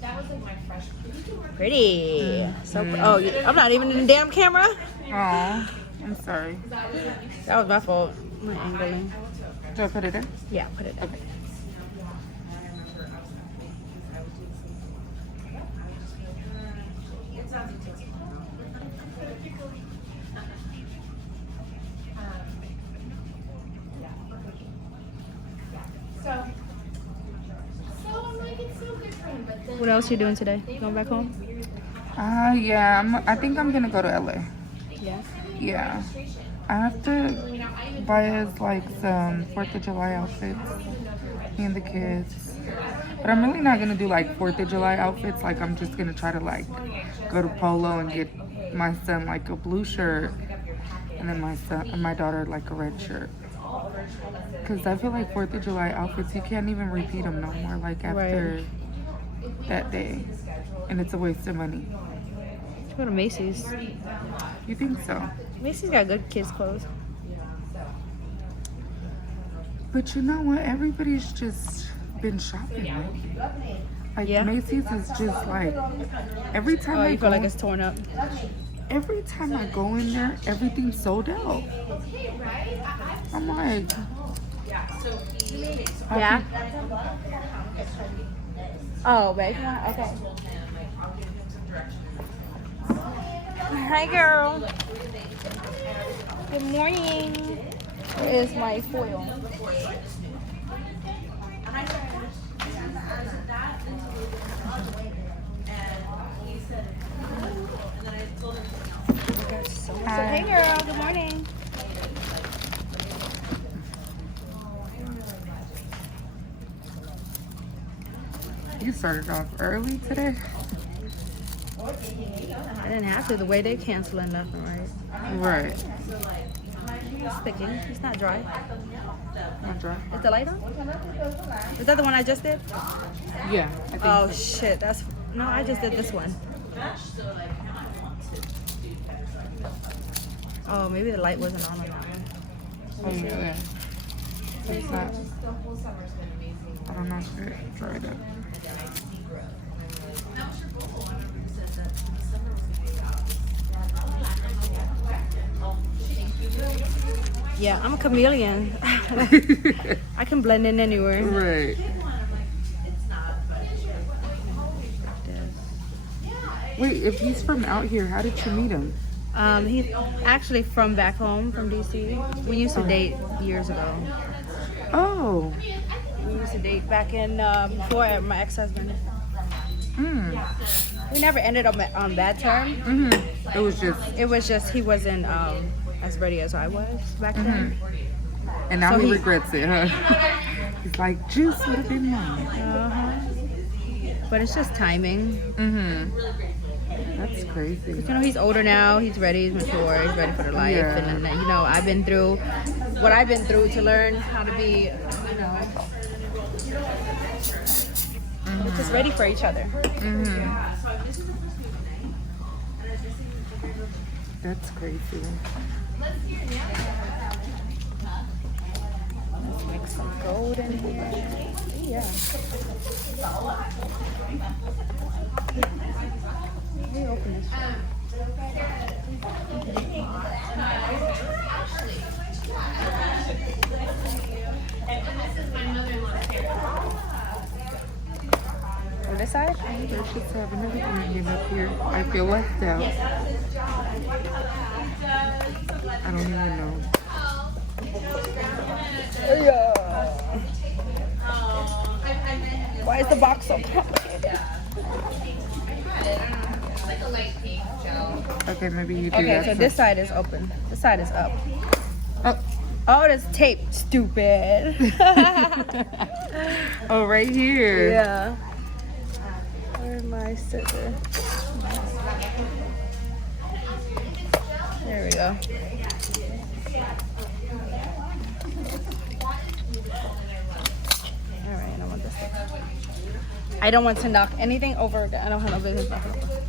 that was like my freshman. Pretty. So oh, I'm not even in the damn camera. Aw, I'm sorry. That was my fault. My angling. Do I put it in? Yeah, put it. Okay. So I'm like, it's so good for him, but then What else you doing today? Going back home? Yeah, I think I'm gonna go to LA. Yeah. Yeah. I have to buy us like some 4th of July outfits, me and the kids. But I'm really not gonna do like 4th of July outfits. Like I'm just gonna try to like go to Polo and get my son like a blue shirt, and then my son and my daughter like a red shirt. Cause I feel like 4th of July outfits, you can't even repeat them no more. Like after that day, and it's a waste of money. Let's go to Macy's. You think so? Macy's got good kids clothes. But you know what? Everybody's just been shopping lately. Like Yeah. Macy's is just like every time Oh, I you go, feel like it's torn up. every time I go in there, everything's sold out. I'm like, Yeah. Oh, babe. Okay. Hi, girl. Good morning. Where is my foil? Hey, girl. Good morning. you started off early today. I didn't have to. The way they canceling nothing, right? Right. It's sticking. It's not dry. Not dry. Is the light on? Is that the one I just did? Yeah. I think Oh shit, that's no. I just did this one. Oh, maybe the light wasn't on that one. Oh yeah. It's not. I don't know if it dried up. Yeah, I'm a chameleon. I can blend in anywhere. Right. Wait, if he's from out here, how did you meet him? He's actually from back home, from DC. We used to date years ago. Oh. We used to date back in before my ex-husband. We never ended up on bad terms. It was just. He wasn't as ready as I was back then. And now So he he- regrets it, huh? He's like, juice would have been mine. But it's just timing. That's crazy. You know, he's older now. He's ready. He's mature. He's ready for the life. Yeah. And then, you know, I've been through what I've been through to learn how to be, you know, just ready for each other. That's crazy. Let's make some gold in here. Yeah. Let me open this. On this side? They're just having everything up here. I feel left out. I don't even know. Yeah. Why is the box so complicated? Like a light pink gel. Okay, maybe you do Okay, that. so this side is open. This side is up. Oh. Oh, there's tape. Stupid. Oh, right here. Yeah. Where's my scissor? There we go. All right, I want this one. I don't want to knock anything over. I don't have no business knocking over.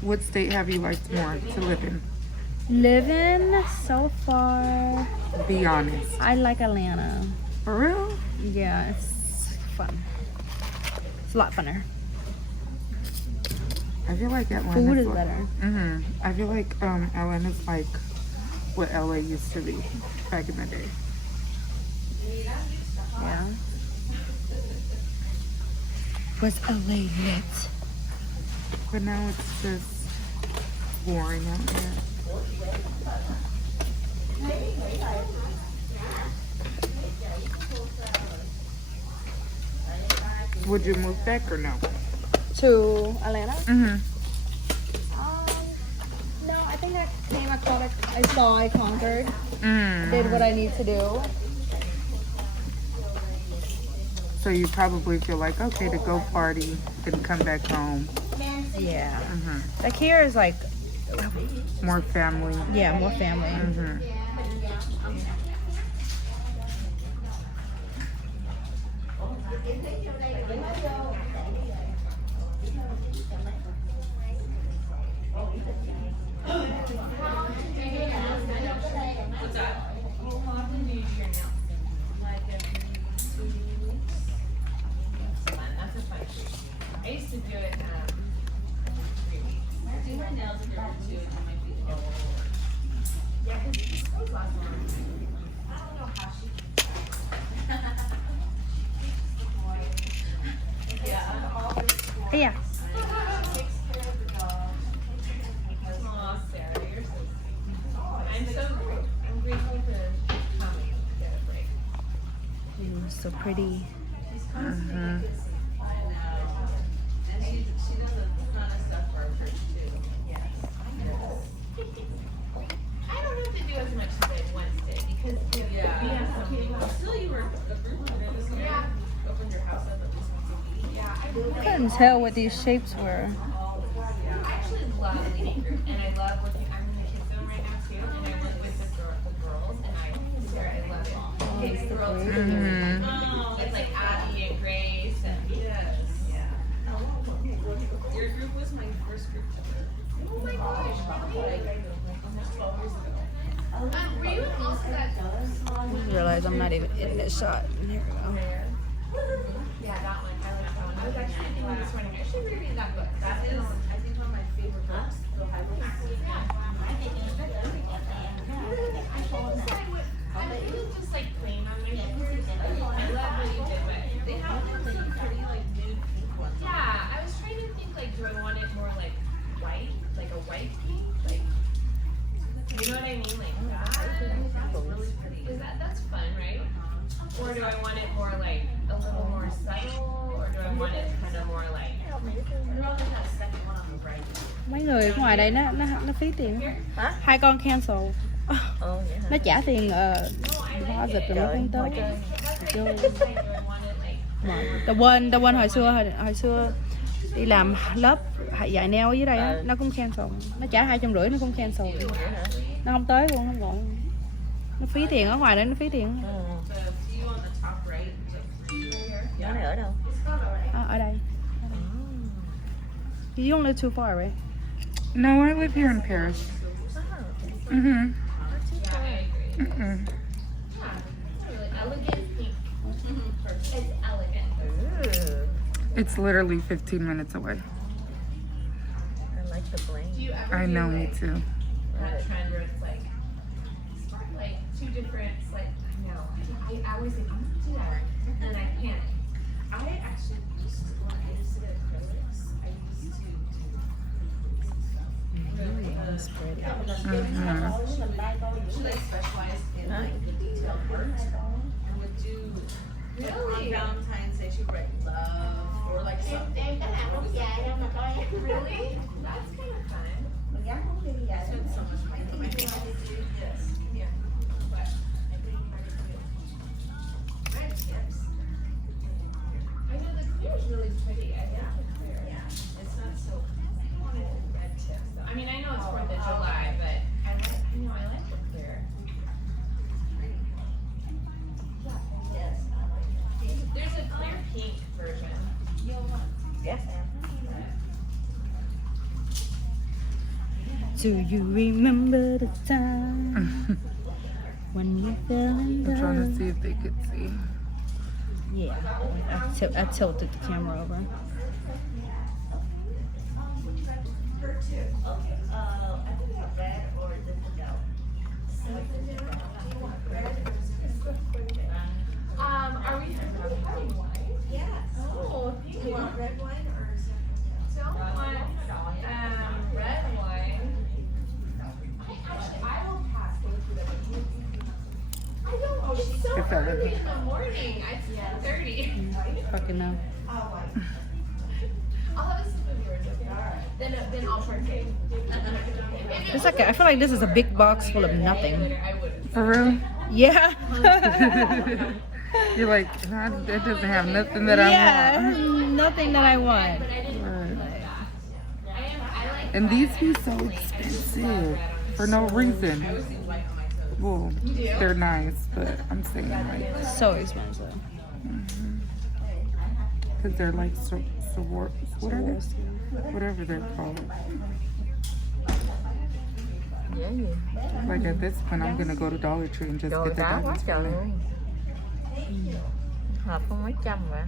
What state have you liked more to live in? Living so far, Be honest. I like Atlanta. For real? Yeah, it's fun. It's a lot funner. I feel like Atlanta's Food is like, better. I feel like Atlanta's like what LA used to be back in the day. Yeah. Was LA lit? But now it's just boring out there. Would you move back or no? To Atlanta? Mm-hmm. No, I think I came, I saw, I conquered, Mm. did what I need to do. So you probably feel like, okay, to go party, then come back home. Yeah. Mm-hmm. Like here is like, More family. yeah, more family. Mm-hmm. I used to do it 3 weeks. I do my nails if you're too. It might be a little. Yeah, because this goes last long. I don't know how she Yeah. Aw, Sarah, you're so sweet. I'm grateful to come and get a break. Ooh, so pretty. Mm-hmm. And she does a ton of stuff for our church too. Yes. I don't have to do as much as I once did because we have something. Still, you were a group leader this year. Yeah. Opened your house up at least once a week. Yeah. I couldn't tell what these shapes were. I actually love leading group, and I love working. I'm in the kids zone right now too, and I work with the girls, and I love it. Kids, the girls. Mm-hmm. Oh, it's like Abby and Grace, and yes, yeah. Your group was my first group. Oh my gosh, like almost 12 years ago. Were you also that? I just realized I'm not even in this shot. Here we go. Yeah, that one. I like that one. I was actually thinking this morning. I should reread that book. That is, I think, one of my favorite books. I was just like plain on my shoulders. I love what you did, but they have some pretty like nude pink ones. Yeah, I was trying to think like, do I want it more like white, like a white pink, like you know what I mean, like that's really pretty. Is that's fun, right? Or do I want it more like a little more subtle, or do I want it kind of more like? Mấy người ở ngoài đây nó phí tiền. Hả? Hai con cancel. Vậy hả? Nó trả tiền deposit rồi nó không tới. The one hồi xưa đi làm lớp dạy nail ở dưới đây á, nó cũng cancel. Nó trả 250 nó cũng cancel. Nó không tới luôn, không gọi. Nó phí tiền ở ngoài đây, nó phí tiền. Nhỏ này ở đâu? Ở đây. You don't live too far, right? No, I live here in Paris. Mm-hmm. Mm-hmm. Elegant pink. It's elegant. Ooh, It's literally 15 minutes away. I like the bling. Do you ever I do, know, me like, too. that trend where it's like two different, like, I know. I always think, I'm gonna do that, and then I panic. I actually used to, when I used to get acrylics, I used to do stuff. Really? That's pretty. She like specialized in like detail art and would do like, on Valentine's Day she would write love or like something. Really? That's kind of fun. I spent so much money on my yes. Yeah. But I think red tips. I know the clear is really pretty. I like the clear. Yeah. It's not so Red tips though. I mean, I know it's 4th of July, but I like the clear. yes. There's a clear pink version. Yes, ma'am. Do you remember the time when you fell in I'm trying to love? see if they could see. Yeah, I tilted the camera over. I think we have red or different yellow. Are we having wine? Yes. Oh, Do you want red wine or Don't want red wine. I will pass. I don't. Oh, she's so If that early would- in the morning. It's 10:30. Fucking no. I'll have a sip of yours. Okay. Then I'll partake. It's like I feel like this is a big box full of nothing. I wouldn't. For real? Yeah. You're like, that doesn't have nothing that Yeah, I want. nothing that I want. Right. I like. And these be so expensive for no reason. Well, they're nice, but I'm saying like, So expensive. because they're like, what are they? Whatever they're called. Dễ gì? Like at this point, I'm gonna go to Dollar Tree and just Trời get the đá quá diamonds trời from there. luôn. Hộp không mấy trăm vậy.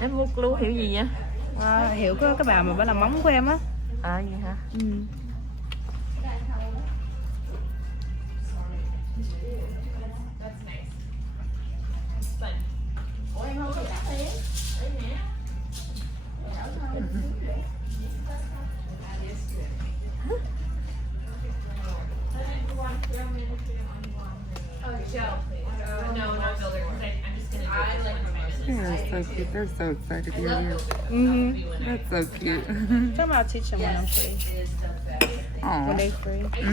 Em mua glue hiệu gì vậy? À, hiểu cái bà mà bà làm móng của em á. À vậy hả? Ừ. That's nice. It's fun. Oh, gel, please. No, not builder. Because I'm just gonna do it like my business. They're so cute. They're so excited you're here. Mhm. That's so cute. Tell them I'll teach them when I'm free. When Aw. they free. That's what I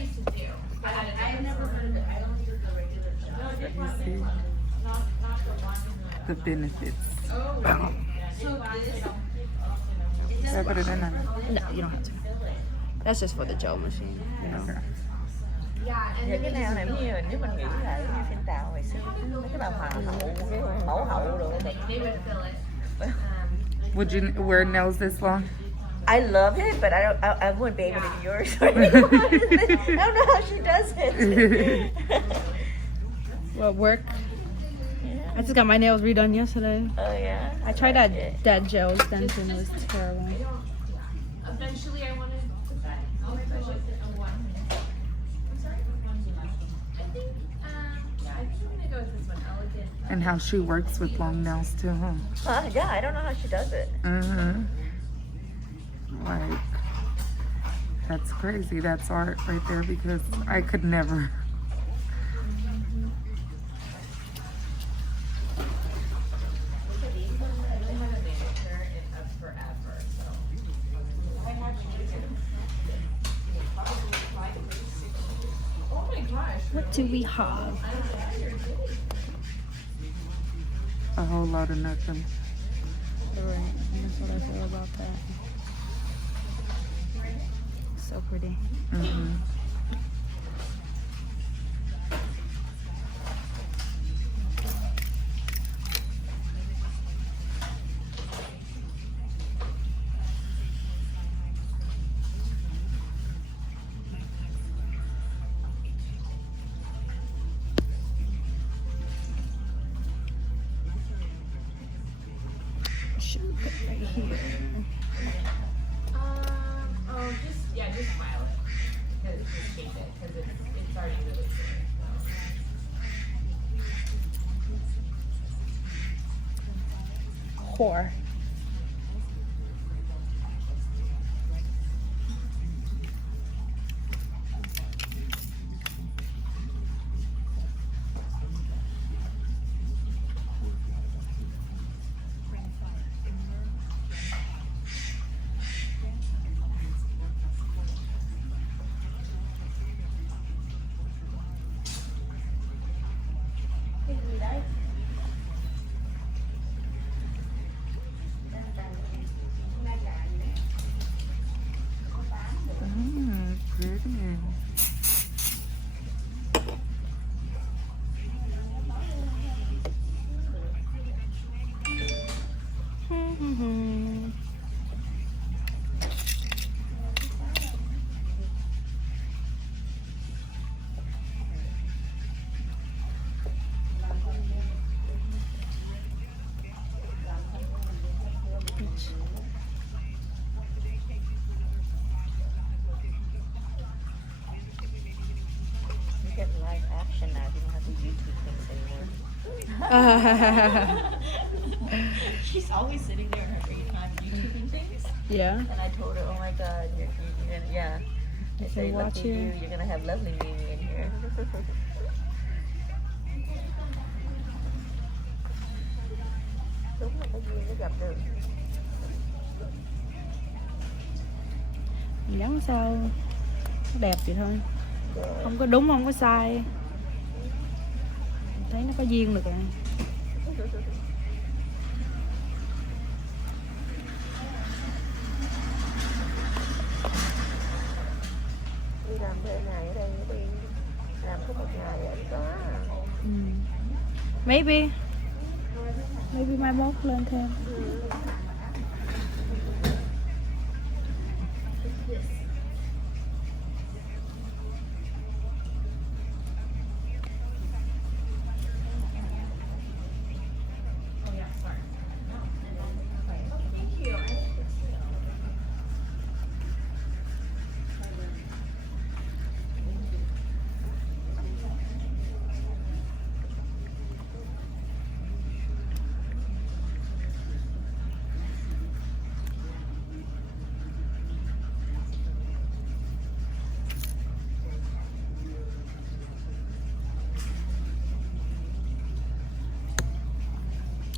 used to do. I've never heard of it. I don't think it's a regular job. You see the benefits. Should I put it in there? No, you don't have to. That's just for the gel machine. You know. Okay. Yeah, and Những then cái nào này nếu mình nghĩ là như trên tàu hồi xưa mấy cái bà hòa hậu mẫu hậu đồ they would fill it. Would you wear nails this long? I love it, but I wouldn't be able to do yours. I don't know how she does it. Well, work. I just got my nails redone yesterday. Oh yeah. I tried that gel extension. It was terrible. Eventually, I wanted to put that on my budget of one. I'm sorry. I think I'm gonna go with this one, elegant. And how she works with long nails too, huh? Yeah, I don't know how she does it. Mm-hmm. Like, that's crazy. That's art right there because I could never. What do we have? A whole lot of nothing. Right. That's what I feel about that. So pretty. Mm-hmm. Should put it right here. Just file it. Just shape it because it's already really clear. Whore. action now. You don't have to YouTube things anymore. She's always sitting there in her free time YouTubing things. Yeah. And I told her, oh my God, you're gonna, yeah. I said, watch lucky here. you're gonna have LovelyMiMi in here. Dán sao nó đẹp vậy thôi, không có đúng không có sai, thấy nó có duyên được à. Đi làm thuê ngày ở đây đi làm có một ngày ở đó. Maybe mai mốt lên thêm.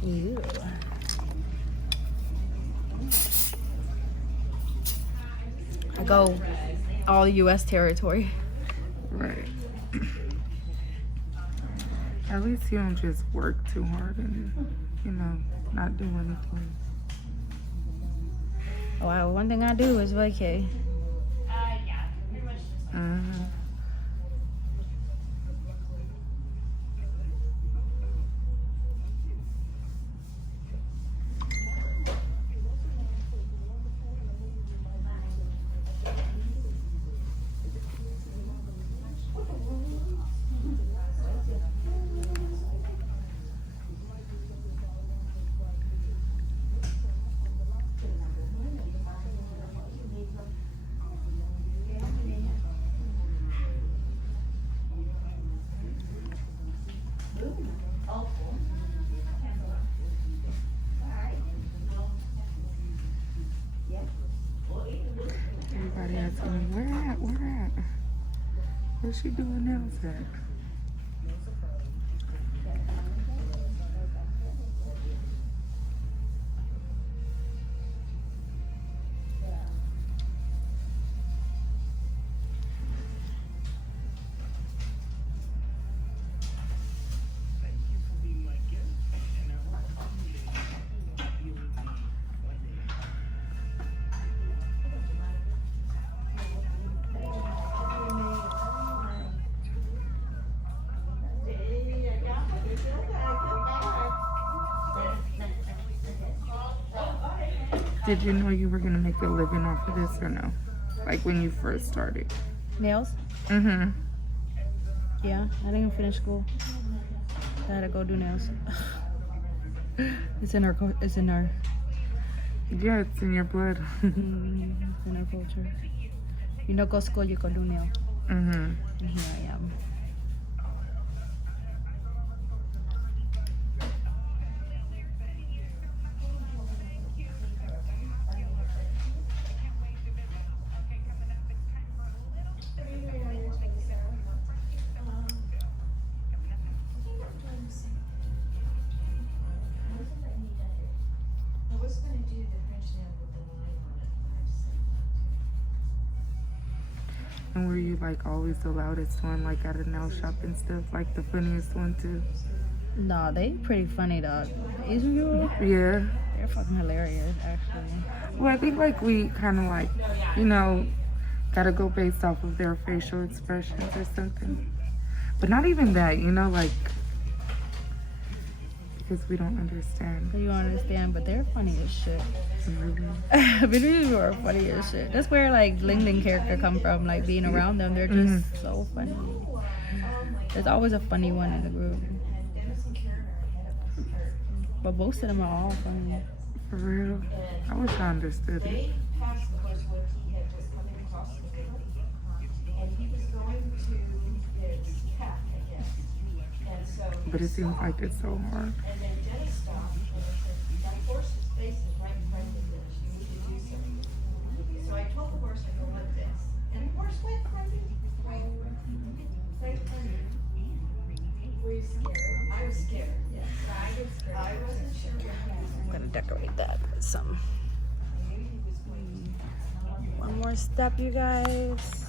Ew. I go all U.S. territory. Right. At least you don't just work too hard and, you know, not do anything. Well, one thing I do is vacay. Yeah, pretty much just like. Everybody asking me, where at? Where's she doing nails at? Did you know you were gonna make a living off of this or no? Like when you first started? Nails? Mm-hmm. Yeah, I didn't even finish school. I had to go do nails. It's in our. Yeah, it's in your blood. It's in our culture. You don't go to school, you go do nails. Mm-hmm. And here I am. And were you like always the loudest one, like at a nail shop and stuff, like the funniest one too? Nah, they pretty funny though. Asian people, Yeah. they're fucking hilarious actually. Well, I think like we kind of like, you know, gotta go based off of their facial expressions or something. But not even that, you know, like, because we don't understand. So you don't understand, but they're funny as shit. Really. Vietnamese people are funny as shit. That's where like Ling Ling character come from, like being around them. They're just so funny. There's always a funny one in the group. But most of them are all funny. For real. I wish I understood it. Passed the place where he had just come across the river, and he was going to his cafe. but it seems like it's so hard. And then dentist stop, that horse's face is right in front of this, you need to do something. So I told the horse, I go like this, and the horse went crazy. Right. Were you scared? I was scared, yes. I was scared. I wasn't sure what happened. I'm gonna decorate that with some. One more step, you guys.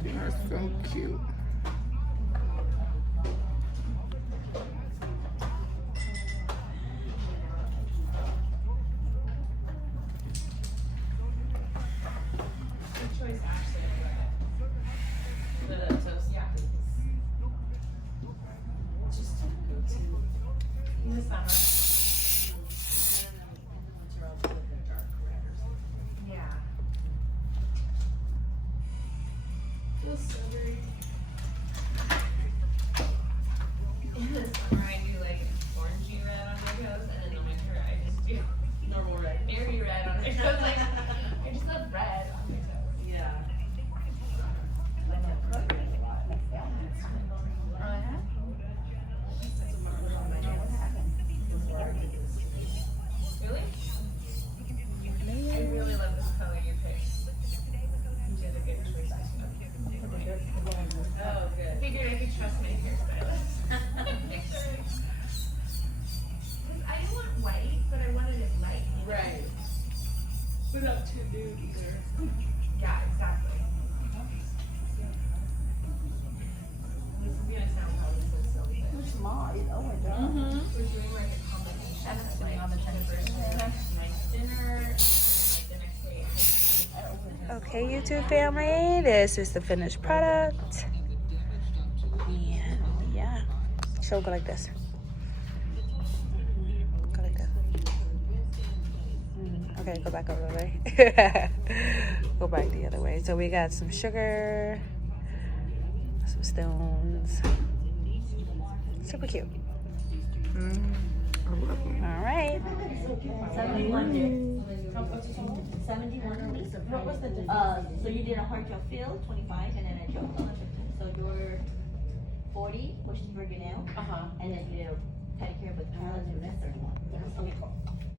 That's so cute. Choice actually for the toast, yeah. Just to go to in the summer. Yeah. Feels so very. In the summer I do like orangey red on my toes, and in the winter I just do normal red, berry red on my toes. Like I just love red on my toes. Yeah. Really? I really love this color you picked. You did a good choice. Oh, good. I figured I could trust my hairstylist. I didn't want white, but I wanted it light. Right. But not too nude either. Yeah, exactly. This is gonna sound probably so silly, but Too small, oh my God. we're doing like a combination of like the version of my dinner and like the next day. Okay, YouTube family, this is the finished product. And yeah, she'll go like this. Go like that. Okay, go back over the way. Go back the other way. So we got some sugar, some stones. Super cute. I love them. All right. 71 What was the difference? So you did a hard gel fill, 25, and then a gel color, 15. So your 40 was for your nail, and then you did a pedicure with 31. Okay, cool.